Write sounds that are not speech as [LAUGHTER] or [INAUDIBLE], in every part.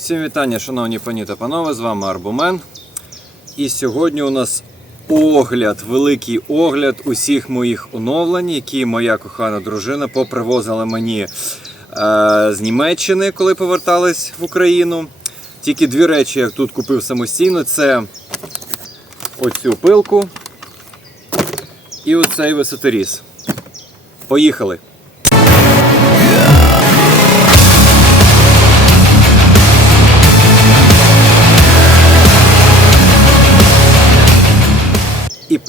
Всім вітання, шановні пані та панове, з вами Арбумен. І сьогодні у нас огляд, великий огляд усіх моїх оновлень, які моя кохана дружина попривозила мені е, з Німеччини, коли повертались в Україну. Тільки дві речі я тут купив самостійно: це оцю пилку і оцей висоторіз. Поїхали!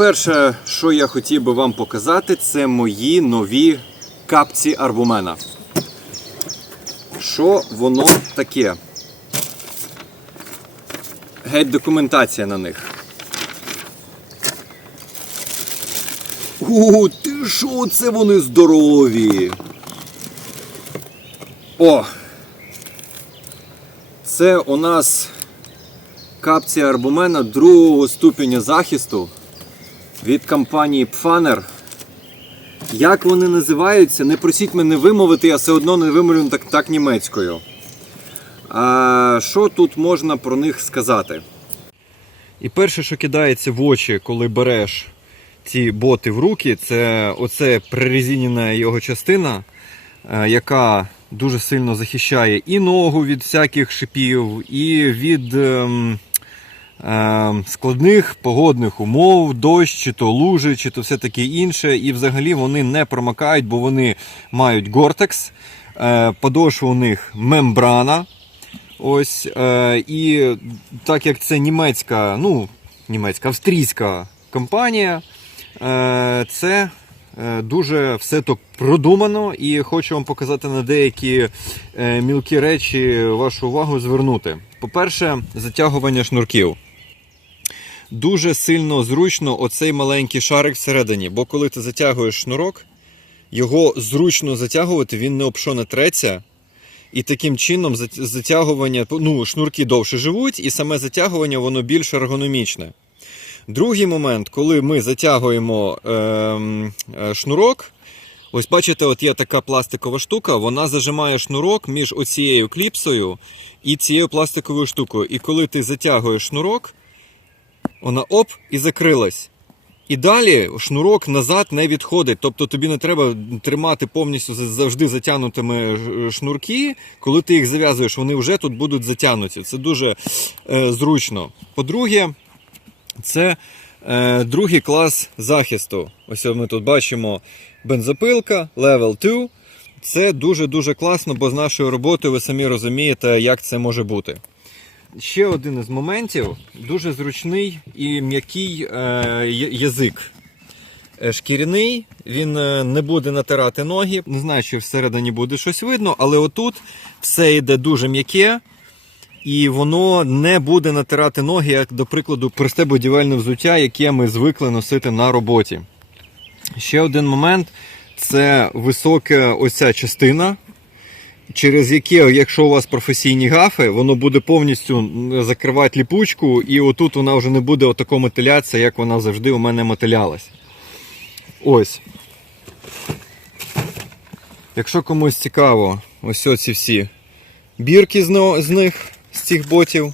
Перше, що я хотів би вам показати, це мої нові капці арбумена. Що воно таке? Геть документація на них. О, ти що, це вони здорові? О! Це у нас капці арбумена другого ступеня захисту від компанії Pfaner. Як вони називаються? Не просіть мене вимовити, я все одно не вимовлю так, так німецькою. А, що тут можна про них сказати? І перше, що кидається в очі, коли береш ці боти в руки, це оце прорезинена його частина, е, яка дуже сильно захищає і ногу від всяких шипів, і від. ем, складних погодних умов, дощ, чи то лужи, чи то все таке інше. І взагалі вони не промокають, бо вони мають гортекс. Е, подошва у них мембрана. Ось, е, і так як це німецька, ну, німецька, австрійська компанія, е, це дуже все то продумано, і хочу вам показати на деякі мілкі речі вашу увагу звернути. По-перше, затягування шнурків. Дуже сильно зручно оцей маленький шарик всередині, бо коли ти затягуєш шнурок, його зручно затягувати, він не общо треться. І таким чином затягування, ну, шнурки довше живуть, і саме затягування воно більш ергономічне. Другий момент, коли ми затягуємо ем, е, шнурок, ось бачите, от є така пластикова штука, вона зажимає шнурок між оцією кліпсою і цією пластиковою штукою. І коли ти затягуєш шнурок, вона оп і закрилась. І далі шнурок назад не відходить. Тобто тобі не треба тримати повністю завжди затягнутими шнурки. Коли ти їх зав'язуєш, вони вже тут будуть затягнуті. Це дуже е, зручно. По-друге, це е, другий клас захисту. Ось ми тут бачимо бензопилка, level 2. Це дуже-дуже класно, бо з нашою роботою ви самі розумієте, як це може бути. Ще один із моментів дуже зручний і м'який е, язик. Е, Шкіряний, він е, не буде натирати ноги. Не знаю, чи всередині буде щось видно, але отут все йде дуже м'яке, і воно не буде натирати ноги, як, до прикладу, просте будівельне взуття, яке ми звикли носити на роботі. Ще один момент це висока ось ця частина, через яке, якщо у вас професійні гафи, воно буде повністю закривати ліпучку, і отут вона вже не буде отако мотилятися, як вона завжди у мене мотилялась. Ось. Якщо комусь цікаво, ось оці всі бірки з, них, з цих ботів.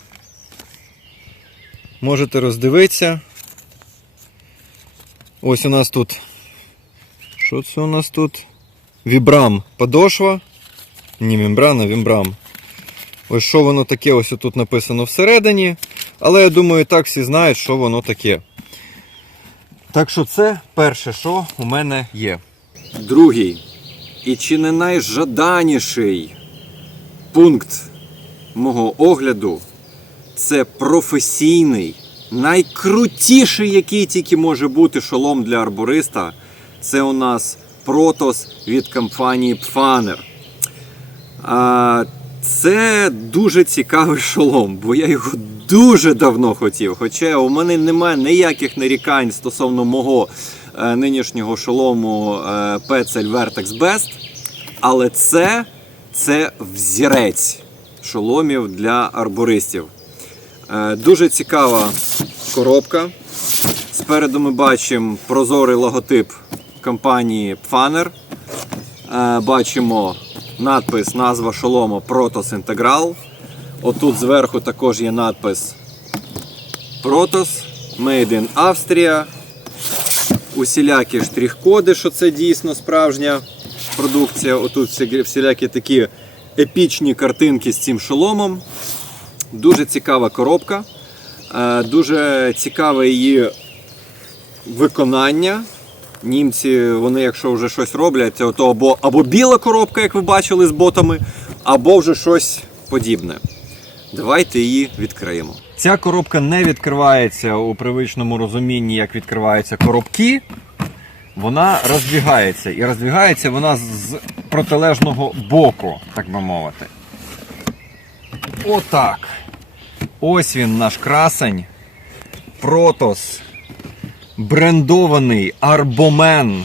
Можете роздивитися. Ось у нас тут. Що це у нас тут? Вібрам подошва. Ні, мембрана, вімбрам. Ось що воно таке, ось тут написано всередині. Але я думаю, так всі знають, що воно таке. Так що це перше, що у мене є. Другий. І чи не найжаданіший пункт мого огляду це професійний, найкрутіший, який тільки може бути шолом для арбориста. Це у нас Протос від компанії Pfaner. Це дуже цікавий шолом, бо я його дуже давно хотів. Хоча у мене немає ніяких нарікань стосовно мого е, нинішнього шолому е, Petzl Vertex Best. Але це, це взірець шоломів для арбористів. Е, дуже цікава коробка. Спереду ми бачимо прозорий логотип компанії Pfaner. Е, Бачимо надпис, назва шолому Protos Integral. Отут зверху також є надпис Protos, Made in Austria. Усілякі штрих-коди, що це дійсно справжня продукція. Отут всі- всілякі такі епічні картинки з цим шоломом. Дуже цікава коробка. Е, Дуже цікаве її виконання. Німці, вони, якщо вже щось роблять, то або, або біла коробка, як ви бачили з ботами, або вже щось подібне. Давайте її відкриємо. Ця коробка не відкривається у привичному розумінні, як відкриваються коробки. Вона роздвігається. І роздвігається вона з протилежного боку, так би мовити. Отак. Ось він наш красень. Протос. Брендований Арбомен.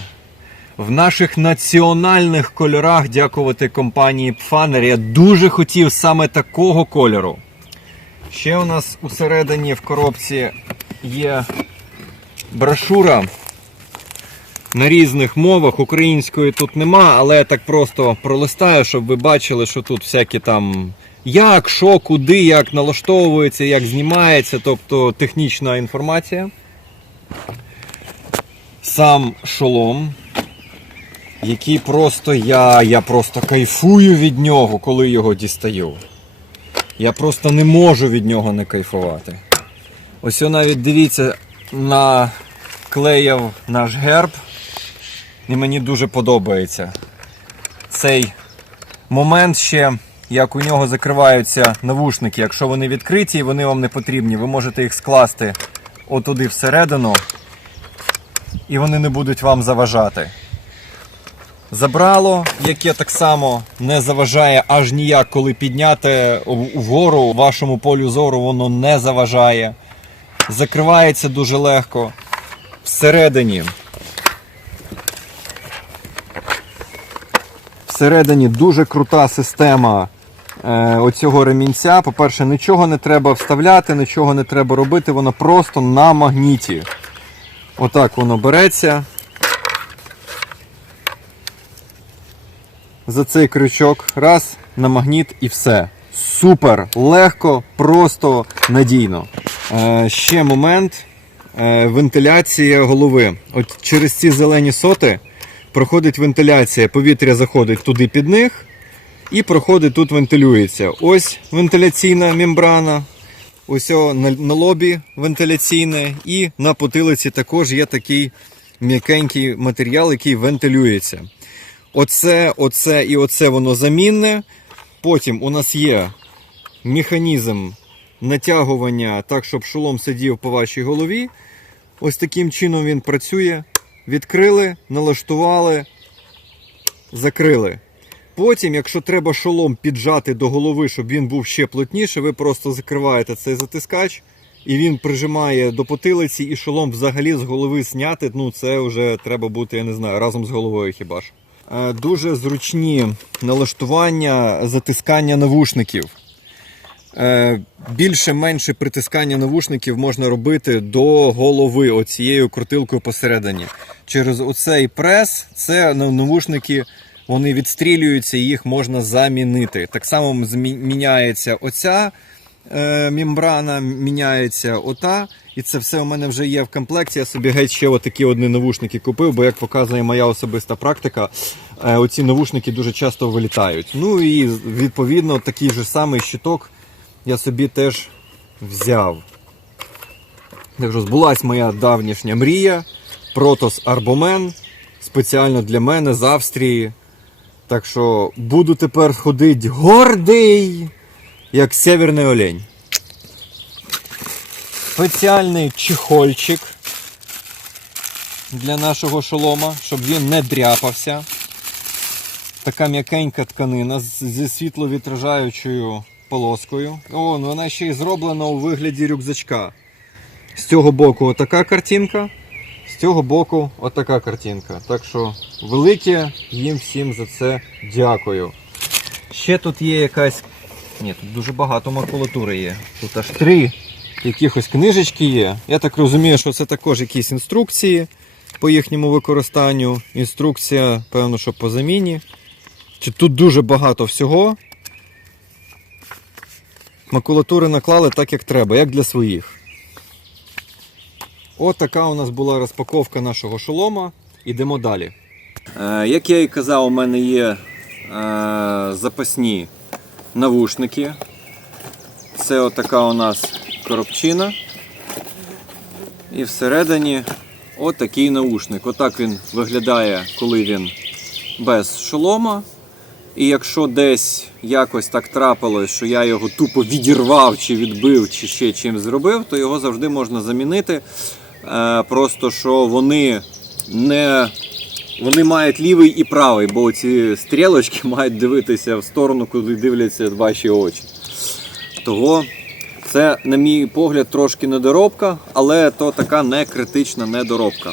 В наших національних кольорах, дякувати компанії Pfaner. Я дуже хотів саме такого кольору. Ще у нас усередині в коробці є брошура на різних мовах. Української тут нема, але я так просто пролистаю, щоб ви бачили, що тут всякі там як, що, куди, як налаштовується, як знімається, тобто технічна інформація. Сам шолом, який просто я, я просто кайфую від нього, коли його дістаю. Я просто не можу від нього не кайфувати. Ось навіть дивіться, наклеяв наш герб. І мені дуже подобається цей момент ще, як у нього закриваються навушники. Якщо вони відкриті і вони вам не потрібні, ви можете їх скласти отуди всередину, і вони не будуть вам заважати. Забрало, яке так само не заважає аж ніяк, коли підняти вгору вашому полю зору, воно не заважає. Закривається дуже легко. Всередині. Всередині дуже крута система е, оцього ремінця. По-перше, нічого не треба вставляти, нічого не треба робити, воно просто на магніті. Отак воно береться. За цей крючок, раз, на магніт і все. Супер! Легко, просто надійно. Е, ще момент. Е, вентиляція голови. От через ці зелені соти проходить вентиляція, повітря заходить туди під них і проходить тут вентилюється. Ось вентиляційна мембрана, ось на, лобі вентиляційне, і на потилиці також є такий м'якенький матеріал, який вентилюється. Оце, оце і оце воно замінне. Потім у нас є механізм натягування так, щоб шолом сидів по вашій голові. Ось таким чином він працює. Відкрили, налаштували, закрили. Потім, якщо треба шолом піджати до голови, щоб він був ще плотніше, ви просто закриваєте цей затискач, і він прижимає до потилиці, і шолом взагалі з голови зняти. Ну, це вже треба бути, я не знаю, разом з головою хіба ж. Е, Дуже зручні налаштування затискання навушників. Е, Більше-менше притискання навушників можна робити до голови оцією крутилкою посередині. Через оцей прес це навушники вони відстрілюються їх можна замінити. Так само міняється оця е, мембрана, міняється ота. І це все у мене вже є в комплекті. Я собі геть ще отакі одні навушники купив, бо як показує моя особиста практика, е, оці навушники дуже часто вилітають. Ну і відповідно такий же самий щиток я собі теж взяв. Так що збулась моя давнішня мрія. Протос Арбомен. Спеціально для мене з Австрії. Так що буду тепер ходити гордий, як северний олень. Спеціальний чехольчик для нашого шолома, щоб він не дряпався. Така м'якенька тканина зі світловідражаючою полоскою. О, ну вона ще й зроблена у вигляді рюкзачка. З цього боку отака картинка, цього боку отака картинка. Так що велике їм всім за це дякую. Ще тут є якась. Ні, тут дуже багато макулатури є. Тут аж три якихось книжечки є. Я так розумію, що це також якісь інструкції по їхньому використанню. Інструкція, певно, що по заміні. Тут дуже багато всього. Макулатури наклали так, як треба, як для своїх. От така у нас була розпаковка нашого шолома. Ідемо далі. Е, як я і казав, у мене є е, запасні навушники. Це отака у нас коробчина. І всередині отакий наушник. Отак він виглядає, коли він без шолома. І якщо десь якось так трапилось, що я його тупо відірвав, чи відбив, чи ще чим зробив, то його завжди можна замінити. Е, просто що вони не. Вони мають лівий і правий, бо ці стрілочки [LAUGHS] мають дивитися в сторону, куди дивляться ваші очі. Того це, на мій погляд, трошки недоробка, але то така не критична недоробка.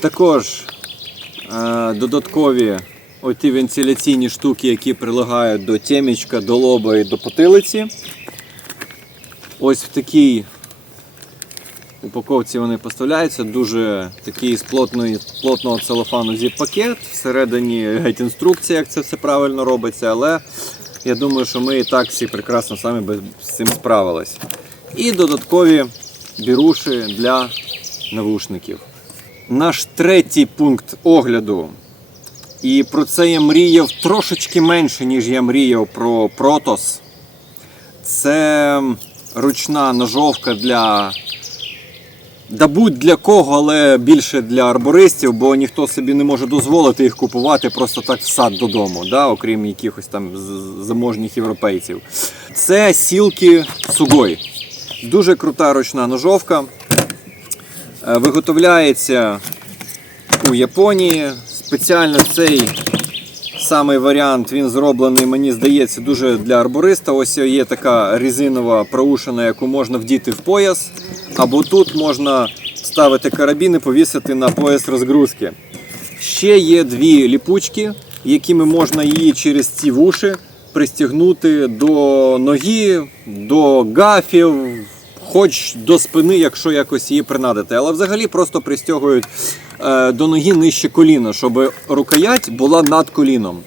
Також е, додаткові оті вентиляційні штуки, які прилягають до темічка, до лоба і до потилиці. Ось в такій упаковці вони поставляються. Дуже такий з плотної, плотного целофану зіп-пакет. Всередині геть інструкція, як це все правильно робиться, але я думаю, що ми і так всі прекрасно самі з цим справились. І додаткові біруші для навушників. Наш третій пункт огляду. І про це я мріяв трошечки менше, ніж я мріяв про Protos. Це ручна ножовка для. Да будь для кого, але більше для арбористів, бо ніхто собі не може дозволити їх купувати просто так в сад додому, да, окрім якихось там заможніх європейців. Це сілки Сугой. Дуже крута ручна ножовка. Е, Виготовляється у Японії. Спеціально цей самий варіант він зроблений, мені здається, дуже для арбориста. Ось є така резинова проушина, яку можна вдіти в пояс. Або тут можна ставити карабін і повісити на пояс розгрузки. Ще є дві ліпучки, якими можна її через ці вуші пристігнути до ноги, до гафів, хоч до спини, якщо якось її принадити. Але взагалі просто пристягують е, до ноги нижче коліна, щоб рукоять була над коліном.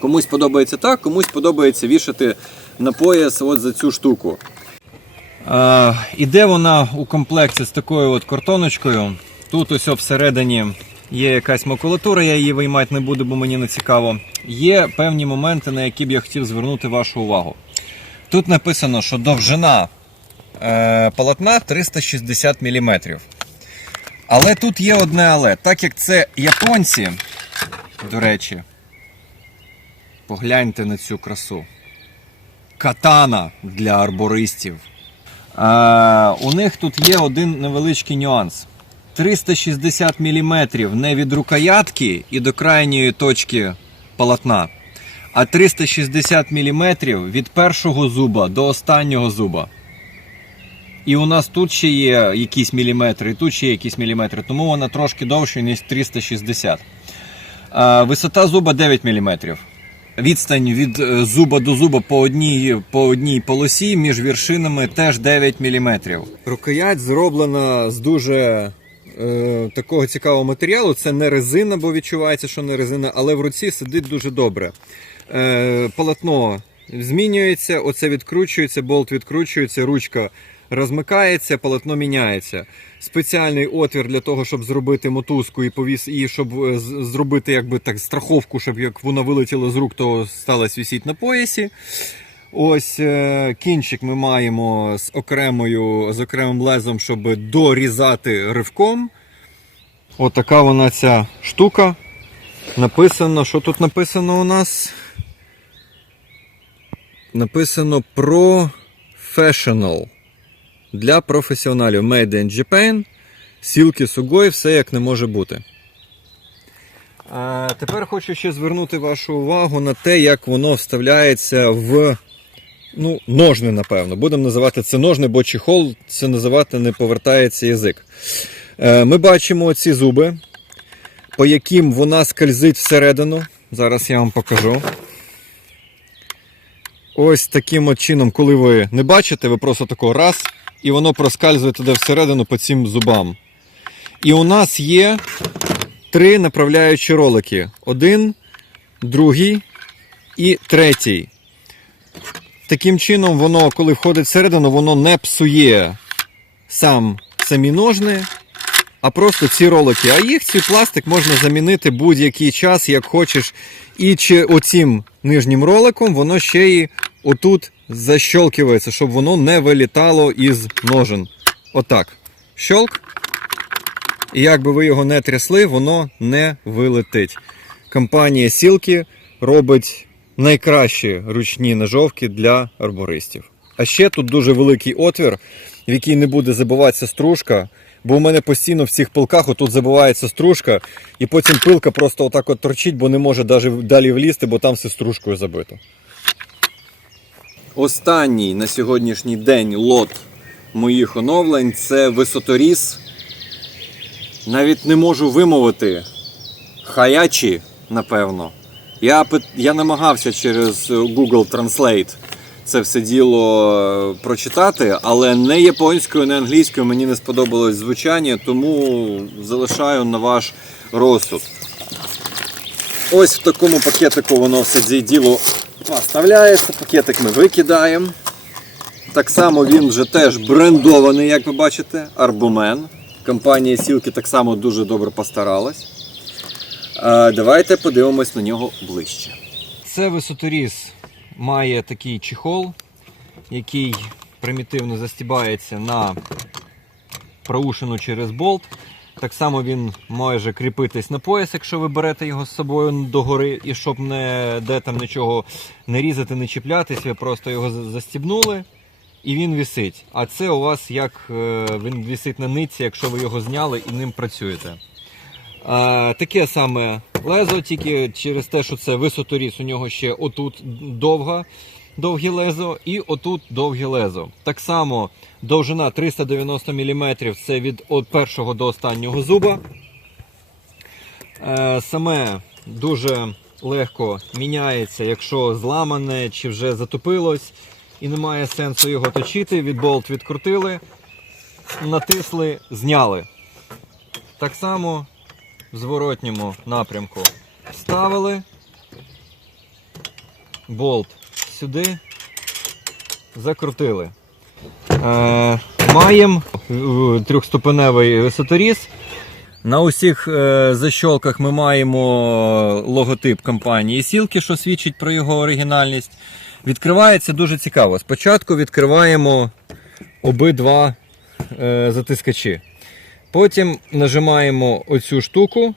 Комусь подобається так, комусь подобається вішати на пояс от за цю штуку. Е, іде вона у комплекті з такою от картоночкою. Тут ось всередині є якась макулатура, я її виймати не буду, бо мені не цікаво. Є певні моменти, на які б я хотів звернути вашу увагу. Тут написано, що довжина е, полотна 360 мм. Але тут є одне але. Так як це японці, до речі, погляньте на цю красу. Катана для арбористів. Е, у них тут є один невеличкий нюанс. 360 мм не від рукоятки і до крайньої точки полотна, а 360 мм від першого зуба до останнього зуба. І у нас тут ще є якісь міліметри, і тут ще є якісь міліметри, тому вона трошки довша, ніж 360. Е, Висота зуба 9 мм. Відстань від е, зуба до зуба по одній, по одній полосі між вершинами теж 9 мм. Рукоять зроблена з дуже е, такого цікавого матеріалу. Це не резина, бо відчувається, що не резина, але в руці сидить дуже добре. Е, полотно змінюється, оце відкручується, болт відкручується, ручка розмикається, полотно міняється. Спеціальний отвір для того, щоб зробити мотузку і повіс, і щоб е, зробити якби так страховку, щоб як вона вилетіла з рук, то сталося висіти на поясі. Ось е, кінчик ми маємо з окремою, з окремим лезом, щоб дорізати ривком. От така вона ця штука. Написано, що тут написано у нас? Написано Professional. Для професіоналів Made in Japan. Сілки сугой, все як не може бути. А тепер хочу ще звернути вашу увагу на те, як воно вставляється в ну, ножни, напевно. Будемо називати це ножни, бо чехол це називати не повертається язик. Е, Ми бачимо ці зуби, по яким вона скользить всередину. Зараз я вам покажу. Ось таким от чином, коли ви не бачите, ви просто тако раз, і воно проскальзує туди всередину по цим зубам. І у нас є три направляючі ролики: один, другий і третій. Таким чином, воно, коли входить всередину, воно не псує сам самі ножни, а просто ці ролики. А їх цей пластик можна замінити будь-який час, як хочеш. І чи оцім нижнім роликом воно ще й отут защолкивається, щоб воно не вилітало із ножен. Отак. Щолк. І як би ви його не трясли, воно не вилетить. Компанія Сілки робить найкращі ручні ножовки для арбористів. А ще тут дуже великий отвір, в який не буде забиватися стружка. Бо у мене постійно в цих пилках отут забивається стружка, і потім пилка просто отак от торчить, бо не може навіть далі влізти, бо там все стружкою забито. Останній на сьогоднішній день лот моїх оновлень це висоторіз. Навіть не можу вимовити. Хаячі, напевно. Я, я намагався через Google Translate це все діло е, прочитати, але не японською, не англійською мені не сподобалось звучання, тому залишаю на ваш розсуд. Ось в такому пакетику воно все діло поставляється. Пакетик ми викидаємо. Так само він вже теж брендований, як ви бачите, Арбумен. Компанія Сілки так само дуже добре постаралась. Давайте подивимось на нього ближче. Це висоторіз має такий чехол, який примітивно застібається на проушину через болт. Так само він може кріпитись на пояс, якщо ви берете його з собою догори, і щоб не де там нічого не різати, не чіплятись, ви просто його застібнули і він вісить. А це у вас як е, він вісить на нитці, якщо ви його зняли і ним працюєте. Таке саме лезо, тільки через те, що це висоторіз, у нього ще отут довга, довге лезо і отут довге лезо. Так само довжина 390 мм це від от першого до останнього зуба. Е, саме дуже легко міняється, якщо зламане чи вже затупилось і немає сенсу його точити. Від болт відкрутили, натисли, зняли. Так само в зворотньому напрямку ставили болт сюди, закрутили. Е, маємо е, трьохступеневий висоторіз. На усіх е, защолках ми маємо логотип компанії Сілки, що свідчить про його оригінальність. Відкривається дуже цікаво. Спочатку відкриваємо обидва е, затискачі. Потім нажимаємо оцю штуку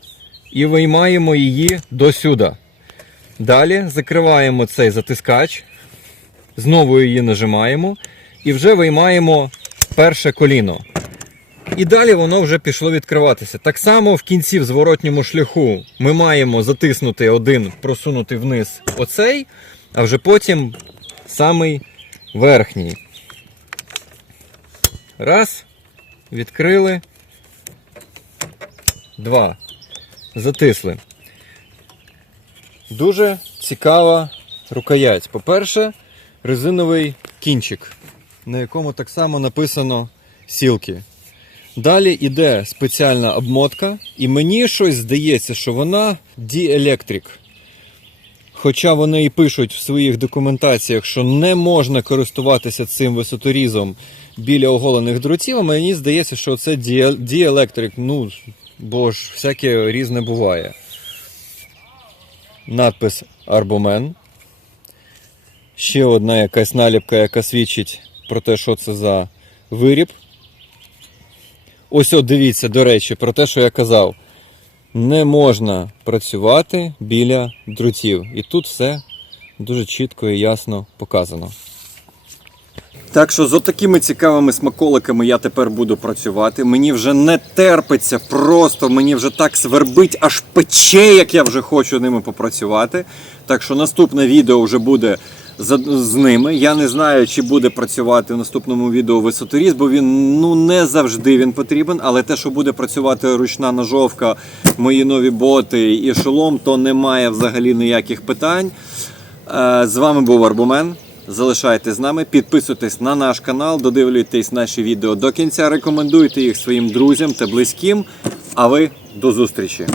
і виймаємо її до сюди. Далі закриваємо цей затискач, знову її нажимаємо і вже виймаємо перше коліно. І далі воно вже пішло відкриватися. Так само в кінці в зворотньому шляху ми маємо затиснути один, просунути вниз оцей, а вже потім самий верхній. Раз. Відкрили. Два. Затисли. Дуже цікава рукоять. По-перше, резиновий кінчик, на якому так само написано сілки. Далі йде спеціальна обмотка, і мені щось здається, що вона діелектрик. Хоча вони і пишуть в своїх документаціях, що не можна користуватися цим висоторізом біля оголених дротів, а мені здається, що це діелектрик. Ну, бо ж всяке різне буває. Надпис Арбумен. Ще одна якась наліпка, яка свідчить про те, що це за виріб. Ось от дивіться, до речі, про те, що я казав. Не можна працювати біля дротів. І тут все дуже чітко і ясно показано. Так що з отакими цікавими смаколиками я тепер буду працювати. Мені вже не терпиться, просто мені вже так свербить, аж пече, як я вже хочу ними попрацювати. Так що наступне відео вже буде з, ними. Я не знаю, чи буде працювати в наступному відео висоторіз, бо він ну не завжди він потрібен. Але те, що буде працювати ручна ножовка, мої нові боти і шолом, то немає взагалі ніяких питань. Е, З вами був Арбумен. Залишайтесь з нами, підписуйтесь на наш канал, додивлюйтесь наші відео до кінця, рекомендуйте їх своїм друзям та близьким. А ви до зустрічі!